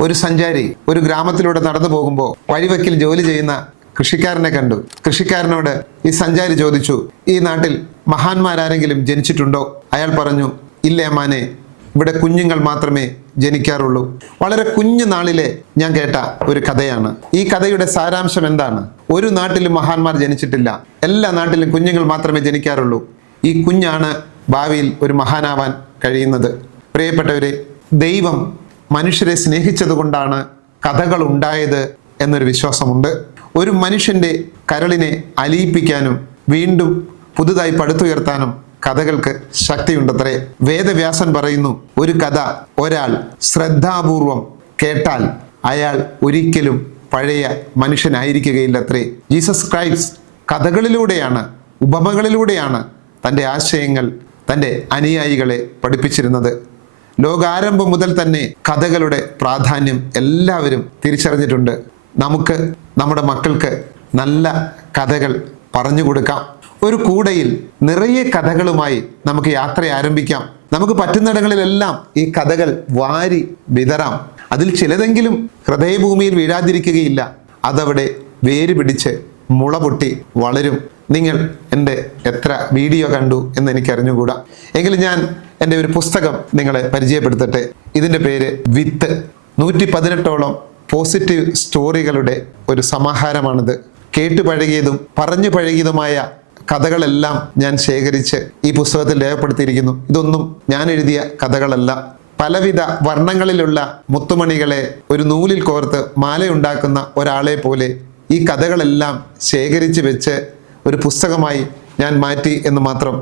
ഒരു സഞ്ചാരി ഒരു ഗ്രാമത്തിലൂടെ നടന്നു പോകുമ്പോൾ വഴിവെക്കിൽ ജോലി ചെയ്യുന്ന കൃഷിക്കാരനെ കണ്ടു. കൃഷിക്കാരനോട് ഈ സഞ്ചാരി ചോദിച്ചു ഈ നാട്ടിൽ മഹാന്മാരാരെങ്കിലും ജനിച്ചിട്ടുണ്ടോ? അയാൾ പറഞ്ഞു ഇല്ല അമ്മാനെ ഇവിടെ കുഞ്ഞുങ്ങൾ മാത്രമേ ജനിക്കാറുള്ളൂ. വളരെ കുഞ്ഞു നാളിലെ ഞാൻ കേട്ട ഒരു കഥയാണ്. ഈ കഥയുടെ സാരാംശം എന്താണ്? ഒരു നാട്ടിലും മഹാന്മാർ ജനിച്ചിട്ടില്ല. എല്ലാ നാട്ടിലും കുഞ്ഞുങ്ങൾ മാത്രമേ ജനിക്കാറുള്ളൂ. ഈ കുഞ്ഞാണ് ഭാവിയിൽ ഒരു മഹാനാവാൻ കഴിയുന്നത്. പ്രിയപ്പെട്ടവരെ ദൈവം മനുഷ്യരെ സ്നേഹിച്ചതുകൊണ്ടാണ് കഥകൾ ഉണ്ടായത് എന്നൊരു വിശ്വാസമുണ്ട്. ഒരു മനുഷ്യന്റെ കരളിനെ അലിയിപ്പിക്കാനും വീണ്ടും പുതുതായി പടുത്തുയർത്താനും കഥകൾക്ക് ശക്തിയുണ്ടത്രേ. വേദവ്യാസൻ പറയുന്നു ഒരു കഥ ഒരാൾ ശ്രദ്ധാപൂർവം കേട്ടാൽ അയാൾ ഒരിക്കലും പഴയ മനുഷ്യനായിരിക്കുകയില്ലത്രേ. ജീസസ് ക്രൈസ്റ്റ് കഥകളിലൂടെയാണ് ഉപമകളിലൂടെയാണ് തന്റെ ആശയങ്ങൾ തന്റെ അനുയായികളെ പഠിപ്പിച്ചിരുന്നത്. ലോകാരംഭം മുതൽ തന്നെ കഥകളുടെ പ്രാധാന്യം എല്ലാവരും തിരിച്ചറിഞ്ഞിട്ടുണ്ട്. നമുക്ക് നമ്മുടെ മക്കൾക്ക് നല്ല കഥകൾ പറഞ്ഞു കൊടുക്കാം. ഒരു കൂടയിൽ നിറയെ കഥകളുമായി നമുക്ക് യാത്ര ആരംഭിക്കാം. നമുക്ക് പറ്റുന്നിടങ്ങളിലെല്ലാം ഈ കഥകൾ വാരി വിതറാം. അതിൽ ചിലതെങ്കിലും ഹൃദയഭൂമിയിൽ വീഴാതിരിക്കുകയില്ല. അതവിടെ വേര് പിടിച്ച് മുള പൊട്ടി വളരും. നിങ്ങൾ എന്റെ എത്ര വീഡിയോ കണ്ടു എന്ന് എനിക്കറിഞ്ഞുകൂടാ? എങ്കിലും ഞാൻ എന്റെ ഒരു പുസ്തകം നിങ്ങളെ പരിചയപ്പെടുത്തട്ടെ. ഇതിന്റെ പേര് വിത്ത്. നൂറ്റി പതിനെട്ടോളം പോസിറ്റീവ് സ്റ്റോറികളുടെ ഒരു സമാഹാരമാണിത്. കേട്ടു പഴകിയതും പറഞ്ഞു പഴകിയതുമായ കഥകളെല്ലാം ഞാൻ ശേഖരിച്ച് ഈ പുസ്തകത്തിൽ രേഖപ്പെടുത്തിയിരിക്കുന്നു. ഇതൊന്നും ഞാൻ എഴുതിയ കഥകളല്ല. പലവിധ വർണങ്ങളിലുള്ള മുത്തുമണികളെ ഒരു നൂലിൽ കോർത്ത് മാലയുണ്ടാക്കുന്ന ഒരാളെ പോലെ ഈ കഥകളെല്ലാം ശേഖരിച്ച് വെച്ച് ഒരു പുസ്തകമായി ഞാൻ മാറ്റി എന്ന് മാത്രം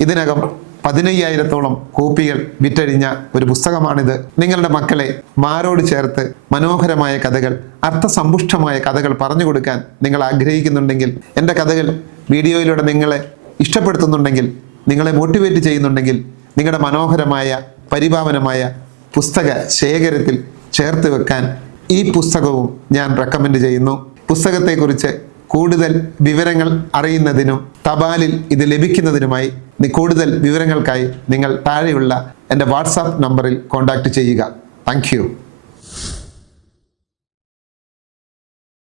ഇതിനകം പതിനയ്യായിരത്തോളം കോപ്പികൾ വിറ്റഴിഞ്ഞ ഒരു പുസ്തകമാണിത്. നിങ്ങളുടെ മക്കളെ മാരോട് ചേർത്ത് മനോഹരമായ കഥകൾ അർത്ഥസമ്പുഷ്ടമായ കഥകൾ പറഞ്ഞു കൊടുക്കാൻ നിങ്ങൾ ആഗ്രഹിക്കുന്നുണ്ടെങ്കിൽ എന്റെ കഥകൾ വീഡിയോയിലൂടെ നിങ്ങളെ ഇഷ്ടപ്പെടുത്തുന്നുണ്ടെങ്കിൽ നിങ്ങളെ മോട്ടിവേറ്റ് ചെയ്യുന്നുണ്ടെങ്കിൽ നിങ്ങളുടെ മനോഹരമായ പരിഭാവനമായ പുസ്തക ശേഖരത്തിൽ ചേർത്ത് വെക്കാൻ ഈ പുസ്തകവും ഞാൻ റെക്കമെൻഡ് ചെയ്യുന്നു. പുസ്തകത്തെക്കുറിച്ച് കൂടുതൽ വിവരങ്ങൾ അറിയുന്നതിനും തപാലിൽ ഇത് ലഭിക്കുന്നതിനുമായി കൂടുതൽ വിവരങ്ങൾക്കായി നിങ്ങൾ താഴെയുള്ള എന്റെ വാട്സാപ്പ് നമ്പറിൽ കോൺടാക്റ്റ് ചെയ്യുക. താങ്ക്